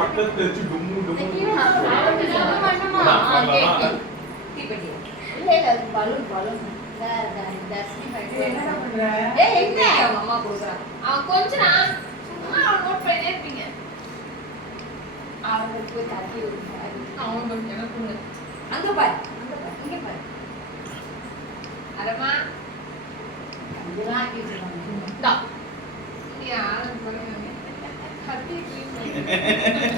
பக்கத்துல வெச்சு டும்மு டும்மு அரமா